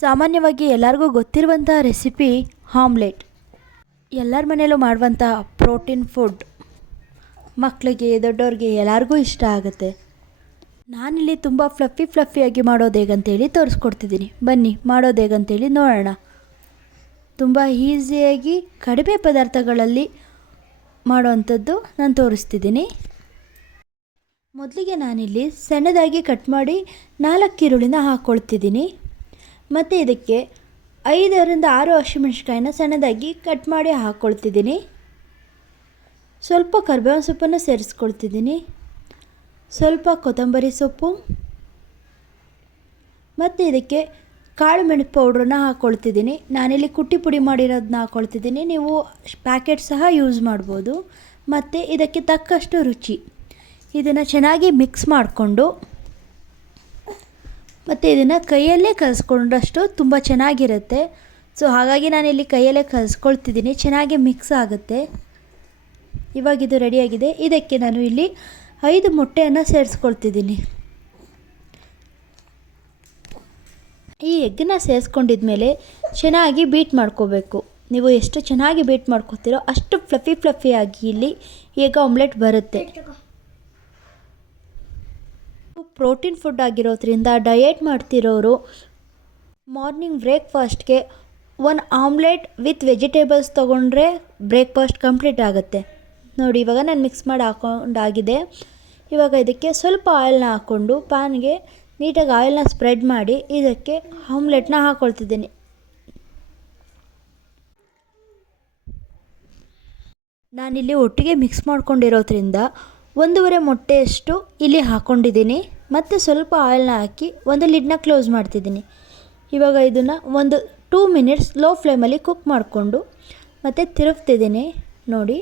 ಸಾಮಾನ್ಯವಾಗಿ ಎಲ್ಲರಿಗೂ ಗೊತ್ತಿರುವಂಥ ರೆಸಿಪಿ ಆಮ್ಲೆಟ್. ಎಲ್ಲರ ಮನೆಯಲ್ಲೂ ಮಾಡುವಂಥ ಪ್ರೋಟೀನ್ ಫುಡ್ ಮಕ್ಕಳಿಗೆ ದೊಡ್ಡವ್ರಿಗೆ ಎಲ್ಲರಿಗೂ ಇಷ್ಟ ಆಗುತ್ತೆ. ನಾನಿಲ್ಲಿ ತುಂಬ ಫ್ಲಫಿ ಫ್ಲಫಿಯಾಗಿ ಮಾಡೋದು ಹೇಗಂತೇಳಿ ತೋರಿಸ್ಕೊಡ್ತಿದ್ದೀನಿ. ಬನ್ನಿ, ಮಾಡೋದು ಹೇಗಂತೇಳಿ ನೋಡೋಣ. ತುಂಬ ಈಸಿಯಾಗಿ ಕಡಿಮೆ ಪದಾರ್ಥಗಳಲ್ಲಿ ಮಾಡೋವಂಥದ್ದು ನಾನು ತೋರಿಸ್ತಿದ್ದೀನಿ. ಮೊದಲಿಗೆ ನಾನಿಲ್ಲಿ ಸಣ್ಣದಾಗಿ ಕಟ್ ಮಾಡಿ ನಾಲ್ಕು ಈರುಳ್ಳಿನ ಹಾಕ್ಕೊಳ್ತಿದ್ದೀನಿ ಮತ್ತು ಇದಕ್ಕೆ ಐದರಿಂದ ಆರು ಹಸಿಮೆಣ್ಸಿಕಾಯಿನ ಸಣ್ಣದಾಗಿ ಕಟ್ ಮಾಡಿ ಹಾಕ್ಕೊಳ್ತಿದ್ದೀನಿ ಸ್ವಲ್ಪ ಕರ್ಬೇವಿನ ಸೊಪ್ಪನ್ನು ಸೇರಿಸ್ಕೊಳ್ತಿದ್ದೀನಿ. ಸ್ವಲ್ಪ ಕೊತ್ತಂಬರಿ ಸೊಪ್ಪು. ಮತ್ತು ಇದಕ್ಕೆ ಕಾಳು ಮೆಣಸು ಪೌಡ್ರನ್ನ ಹಾಕ್ಕೊಳ್ತಿದ್ದೀನಿ ನಾನಿಲ್ಲಿ ಕುಟ್ಟಿ ಪುಡಿ ಮಾಡಿರೋದನ್ನ ಹಾಕ್ಕೊಳ್ತಿದ್ದೀನಿ ನೀವು ಪ್ಯಾಕೆಟ್ ಸಹ ಯೂಸ್ ಮಾಡ್ಬೋದು. ಮತ್ತು ಇದಕ್ಕೆ ತಕ್ಕಷ್ಟು ರುಚಿ. ಇದನ್ನು ಚೆನ್ನಾಗಿ ಮಿಕ್ಸ್ ಮಾಡಿಕೊಂಡು ಮತ್ತು ಇದನ್ನು ಕೈಯಲ್ಲೇ ಕಲಿಸ್ಕೊಂಡಷ್ಟು ತುಂಬ ಚೆನ್ನಾಗಿರುತ್ತೆ. ಸೊ ಹಾಗಾಗಿ ನಾನು ಇಲ್ಲಿ ಕೈಯಲ್ಲೇ ಕಲಿಸ್ಕೊಳ್ತಿದ್ದೀನಿ. ಚೆನ್ನಾಗಿ ಮಿಕ್ಸ್ ಆಗುತ್ತೆ. ಇವಾಗ ಇದು ರೆಡಿಯಾಗಿದೆ ಇದಕ್ಕೆ ನಾನು ಇಲ್ಲಿ ಐದು ಮೊಟ್ಟೆಯನ್ನು ಸೇರಿಸ್ಕೊಳ್ತಿದ್ದೀನಿ. ಈ ಎಗ್ಗನ್ನ ಸೇರಿಸ್ಕೊಂಡಿದ್ಮೇಲೆ ಚೆನ್ನಾಗಿ ಬೀಟ್ ಮಾಡ್ಕೋಬೇಕು. ನೀವು ಎಷ್ಟು ಚೆನ್ನಾಗಿ ಬೀಟ್ ಮಾಡ್ಕೋತೀರೋ ಅಷ್ಟು ಫ್ಲಫಿ ಫ್ಲಫಿಯಾಗಿ ಇಲ್ಲಿ ಈಗ ಆಮ್ಲೆಟ್ ಬರುತ್ತೆ. ಪ್ರೋಟೀನ್ ಫುಡ್ ಆಗಿರೋದ್ರಿಂದ ಡಯೆಟ್ ಮಾಡ್ತಿರೋರು ಮಾರ್ನಿಂಗ್ ಬ್ರೇಕ್ಫಾಸ್ಟ್ಗೆ ಒನ್ ಆಮ್ಲೆಟ್ ವಿತ್ ವೆಜಿಟೇಬಲ್ಸ್ ತೊಗೊಂಡ್ರೆ ಬ್ರೇಕ್ಫಾಸ್ಟ್ ಕಂಪ್ಲೀಟ್ ಆಗುತ್ತೆ. ನೋಡಿ, ಇವಾಗ ನಾನು ಮಿಕ್ಸ್ ಮಾಡಿ ಹಾಕೊಂಡಾಗಿದೆ. ಇವಾಗ ಇದಕ್ಕೆ ಸ್ವಲ್ಪ ಆಯಿಲ್ನ ಹಾಕ್ಕೊಂಡು ಪ್ಯಾನ್ಗೆ ನೀಟಾಗಿ ಆಯಿಲ್ನ ಸ್ಪ್ರೆಡ್ ಮಾಡಿ ಇದಕ್ಕೆ ಆಮ್ಲೆಟ್ನ ಹಾಕ್ಕೊಳ್ತಿದ್ದೀನಿ ನಾನಿಲ್ಲಿ ಒಟ್ಟಿಗೆ ಮಿಕ್ಸ್ ಮಾಡ್ಕೊಂಡಿರೋದ್ರಿಂದ ಒಂದೂವರೆ ಮೊಟ್ಟೆಯಷ್ಟು ಇಲ್ಲಿ ಹಾಕ್ಕೊಂಡಿದ್ದೀನಿ ಮತ್ತು ಸ್ವಲ್ಪ ಆಯಿಲ್ನ ಹಾಕಿ ಒಂದು ಲಿಡ್ನ ಕ್ಲೋಸ್ ಮಾಡ್ತಿದ್ದೀನಿ. ಇವಾಗ ಇದನ್ನು ಒಂದು ಟೂ ಮಿನಿಟ್ಸ್ ಲೋ ಫ್ಲೇಮಲ್ಲಿ ಕುಕ್ ಮಾಡಿಕೊಂಡು ಮತ್ತು ತಿರುಗ್ತಿದ್ದೀನಿ. ನೋಡಿ,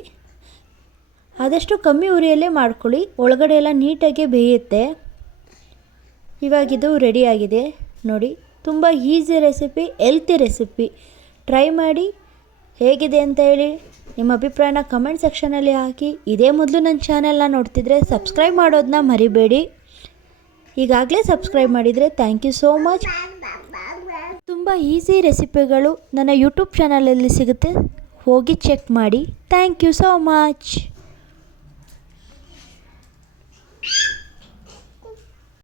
ಆದಷ್ಟು ಕಮ್ಮಿ ಉರಿಯಲ್ಲೇ ಮಾಡ್ಕೊಳ್ಳಿ. ಒಳಗಡೆ ಎಲ್ಲ ನೀಟಾಗಿ ಬೇಯುತ್ತೆ. ಇವಾಗಿದು ರೆಡಿಯಾಗಿದೆ ನೋಡಿ, ತುಂಬ easy recipe healthy recipe try ಮಾಡಿ. ಹೇಗಿದೆ ಅಂತ ಹೇಳಿ ನಿಮ್ಮ ಅಭಿಪ್ರಾಯನ ಕಮೆಂಟ್ ಸೆಕ್ಷನಲ್ಲಿ ಹಾಕಿ. ಇದೇ ಮೊದಲು ನನ್ನ ಚಾನೆಲ್ನ ನೋಡ್ತಿದ್ರೆ ಸಬ್ಸ್ಕ್ರೈಬ್ ಮಾಡೋದನ್ನ ಮರಿಬೇಡಿ. ಈಗಾಗಲೇ ಸಬ್ಸ್ಕ್ರೈಬ್ ಮಾಡಿದರೆ ಥ್ಯಾಂಕ್ ಯು ಸೋ ಮಚ್ ತುಂಬ ಈಸಿ ರೆಸಿಪಿಗಳು ನನ್ನ ಯೂಟ್ಯೂಬ್ ಚಾನಲಲ್ಲಿ ಸಿಗುತ್ತೆ. ಹೋಗಿ ಚೆಕ್ ಮಾಡಿ. Thank you so much